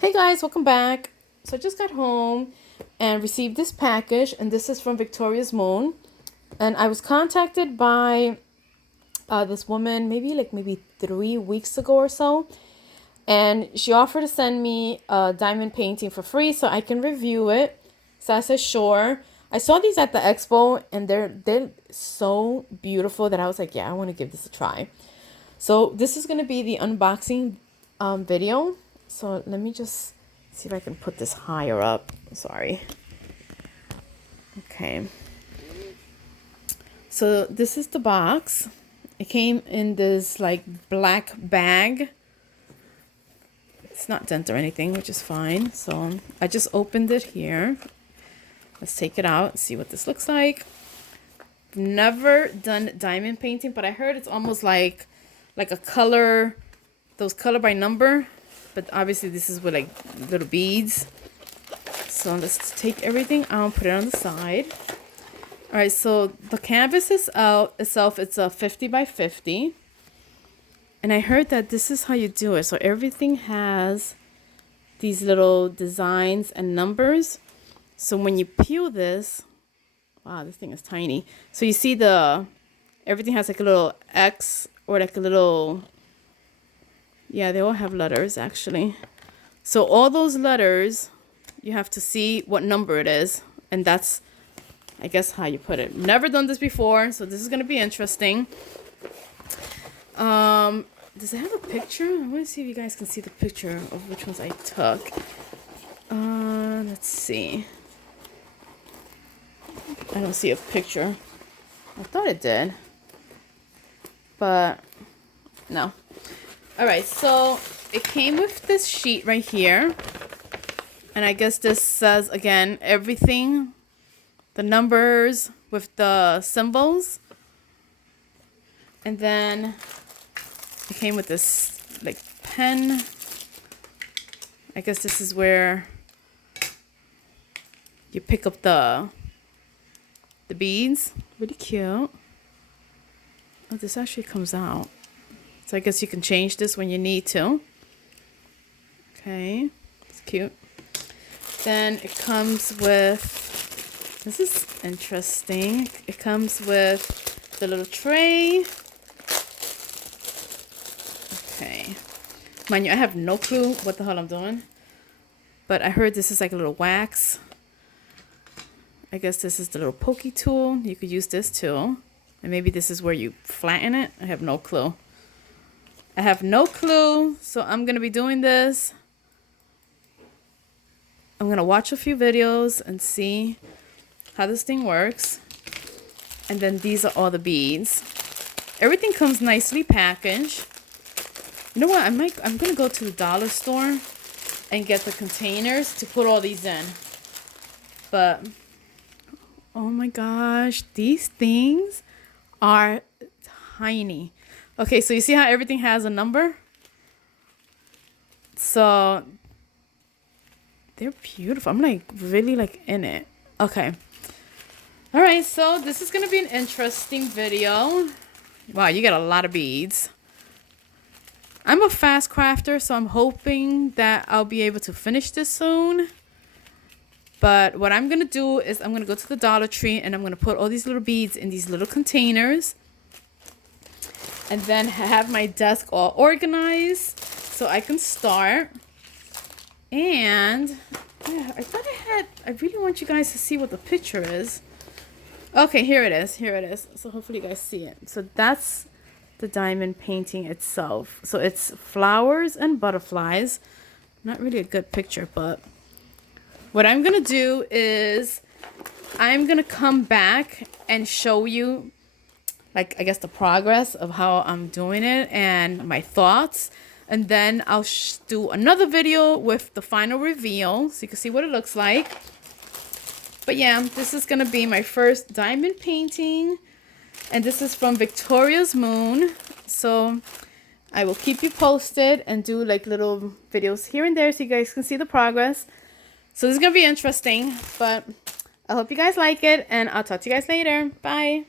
Hey guys, welcome back. So I just got home and received this package, and this is from Victoria's Moon. And I was contacted by this woman maybe 3 weeks ago or so, and she offered to send me a diamond painting for free so I can review it. So I said sure. I saw these at the expo, and they're so beautiful that I was like, yeah, I want to give this a try. So this is gonna be the unboxing video. So let me just see if I can put this higher up. Sorry. Okay. So this is the box. It came in this like black bag. It's not dent or anything, which is fine. So I just opened it here. Let's take it out and see what this looks like. Never done diamond painting, but I heard it's almost like a color, those color by number. But obviously this is with like little beads. So let's take everything out, put it on the side. All right, so the canvas is out itself. It's a 50 by 50. And I heard that this is how you do it. So everything has these little designs and numbers. So when you peel this, wow, this thing is tiny. So you see everything has like a little X or like a little, yeah, they all have letters actually. So all those letters, you have to see what number it is. And that's, I guess, how you put it. Never done this before, so this is going to be interesting. Does it have a picture? I want to see if you guys can see the picture of which ones I took. Let's see. I don't see a picture. I thought it did. But no. All right, so it came with this sheet right here. And I guess this says, again, everything, the numbers with the symbols. And then it came with this like pen. I guess this is where you pick up the beads. Really cute. Oh, this actually comes out. So I guess you can change this when you need to. Okay, it's cute. Then it comes with, this is interesting. It comes with the little tray. Okay. Mind you, I have no clue what the hell I'm doing. But I heard this is like a little wax. I guess this is the little pokey tool. You could use this too. And maybe this is where you flatten it. I have no clue. I have no clue. So I'm going to be doing this. I'm going to watch a few videos and see how this thing works. And then these are all the beads. Everything comes nicely packaged. You know what? I'm going to go to the dollar store and get the containers to put all these in. But oh my gosh, these things are tiny. Okay, so you see how everything has a number? So they're beautiful. I'm like really like in it. Okay. All right, so this is going to be an interesting video. Wow, you got a lot of beads. I'm a fast crafter, so I'm hoping that I'll be able to finish this soon. But what I'm going to do is I'm going to go to the Dollar Tree and I'm going to put all these little beads in these little containers. And then have my desk all organized so I can start. And yeah, I thought I really want you guys to see what the picture is. Okay, here it is. Here it is. So hopefully you guys see it. So that's the diamond painting itself. So it's flowers and butterflies. Not really a good picture, but what I'm going to do is I'm going to come back and show you, like, I guess the progress of how I'm doing it and my thoughts. And then I'll do another video with the final reveal so you can see what it looks like. But yeah, this is going to be my first diamond painting. And this is from Victoria's Moon. So I will keep you posted and do like little videos here and there so you guys can see the progress. So this is going to be interesting. But I hope you guys like it. And I'll talk to you guys later. Bye.